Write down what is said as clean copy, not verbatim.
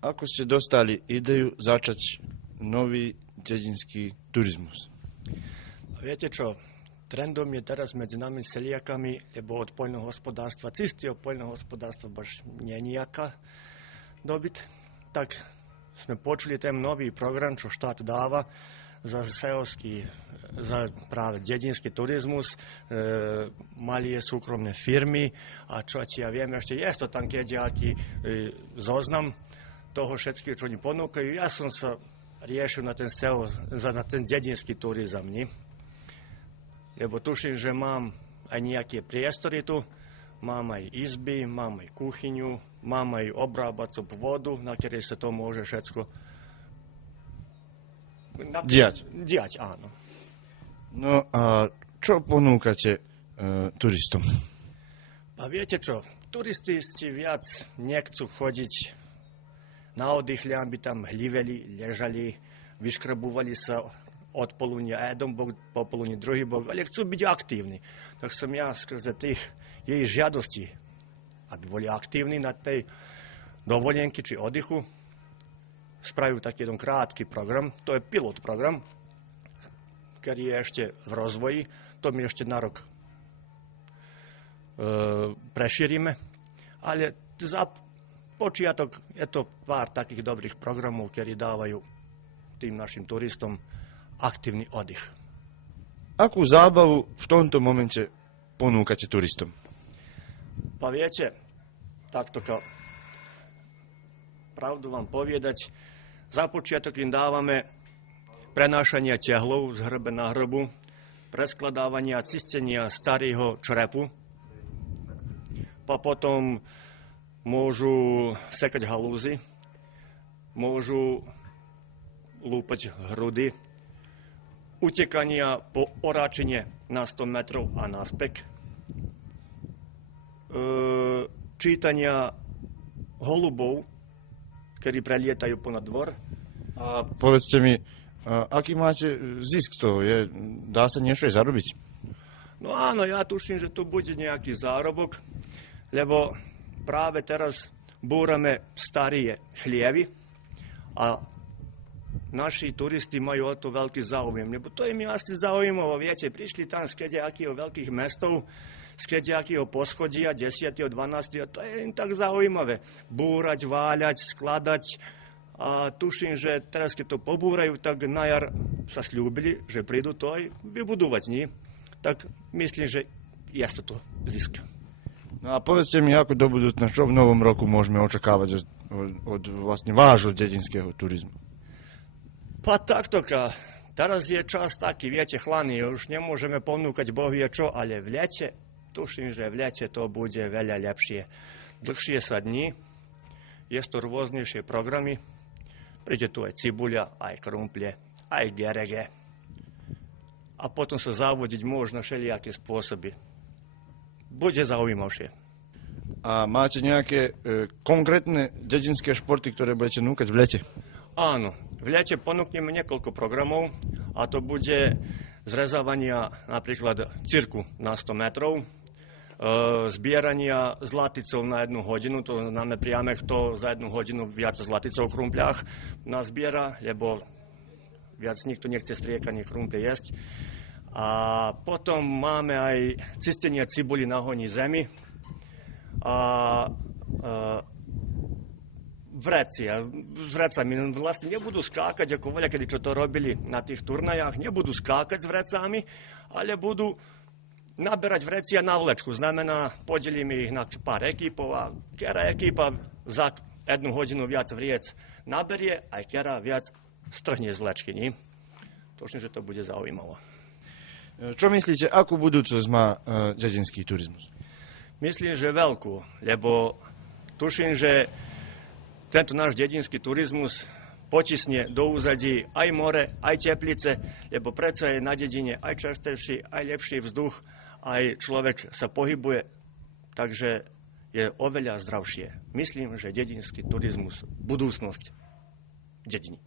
Ako ste dostali ideju začať nový dedinský turizmus? Viete čo, trendom je teraz medzi nami seliakami, lebo od poľnohospodárstva, čistého poľnohospodárstva baš nie nejaká dobyt, tak sme počuli ten nový program, čo štát dáva za seoský, za práve dedinský turizmus, malé súkromné firmy a čo ja viem, ešte je to tam kediaký zoznam toho všetkého, čo oni ponúkajú. Ja som sa riešil na ten dedinský turizm, nie? Lebo tuším, že mám aj nejaké priestory tu, mám aj izby, mám aj kuchyňu, mám aj obrábacú vodu, na ktorej sa to môže všetko diať, áno. No a čo ponúkate turistom? A viete čo, turisti si viac nechcú chodiť na oddych, aby tam hliveli, ležali, vyškrabovali sa od poludnia jeden bok, po poludni druhý bok, ale chcú byť aktívni. Tak som ja skrze tých jej žiadosti, aby boli aktívni na tej dovolenky či oddychu, spravil taký jeden krátky program, to je pilot program, ktorý je ešte v rozvoji, to my ešte na rok prešírime, ale za počiatok je to pár takých dobrých programov, ktorí dávajú tým našim turistom aktívny oddych. Akú zábavu v tomto momente ponúkate turistom? Pa viete, takto pravdu vám povedať, za počiatok im dávame prenášania tehlov z hrbe na hrbu, preskladávania, čistenia starého črepu, pa potom môžu sekať halúzy, môžu lúpať hrudy, utekania po oráčine na 100 metrov a naspäť, čítania holubov, ktorí prelietajú ponad dvor. A povedzte mi, aký máte zisk z toho? Dá sa niečo aj zarobiť? No áno, ja tuším, že tu bude nejaký zárobok, lebo práve teraz búrame staré chlievy a naši turisti majú o to veľký záujem. Lebo to je mi asi zaujímavé, viete, prišli tam z keďakého veľkých mestov, z keďakého poschodia, 10. 12. To je im tak zaujímavé. Búrať, váľať, skladať. A tuším, že teraz, keď to pobúrajú, tak na jar sa sľúbili, že prídu to aj vybudovať, nie? Tak myslím, že je to zisk. No a povedzte mi, ako do budúcna, čo v novom roku môžeme očakávať od vlastne vášho dedinského turizmu? Pa taktoka, teraz je čas taký, viete, chlani, už nemôžeme ponúkať bohvie čo, ale v lete, tuším, že v lete to bude veľa lepšie. Dlhšie sa dní, je to rôznejšie programy, príde tu aj cibuľa, aj krumple, aj gerege. A potom sa zavodiť možno všelijaké spôsoby. Bude zaujímavšie. A máte nejaké konkrétne dedinské športy, ktoré budete núkať v lete? Áno, v lete ponúkneme niekoľko programov a to bude zrezávania napríklad cirku na 100 metrov, zbierania zlaticov na 1 hodinu, to znamená priame, kto za 1 hodinu viac zlaticov v krumpliach nazbiera, lebo viac nikto nechce striekanie krumple jesť. A potom máme aj čistenie cibuli na honí zemi a s vrecami vlastne nebudú skákať, ako voľa, kedy čo to robili na tých turnajách, nebudú skákať s vrecami, ale budú naberať vrecia na vlečku. Znamená, podelíme ich na pár ekipov a kera ekipa za 1 hodinu viac vriec naberie, aj kera viac strhne z vlečky. Nie? Točne, že to bude zaujímavé. Čo myslíte, akú budúcnosť má dedinský turizmus? Myslím, že veľkú, lebo tuším, že tento náš dedinský turizmus potisne do úzadí aj more, aj teplice, lebo predsa je na dedine aj čerstvejší, aj lepší vzduch, aj človek sa pohybuje, takže je oveľa zdravšie. Myslím, že dedinský turizmus, budúcnosť dediny.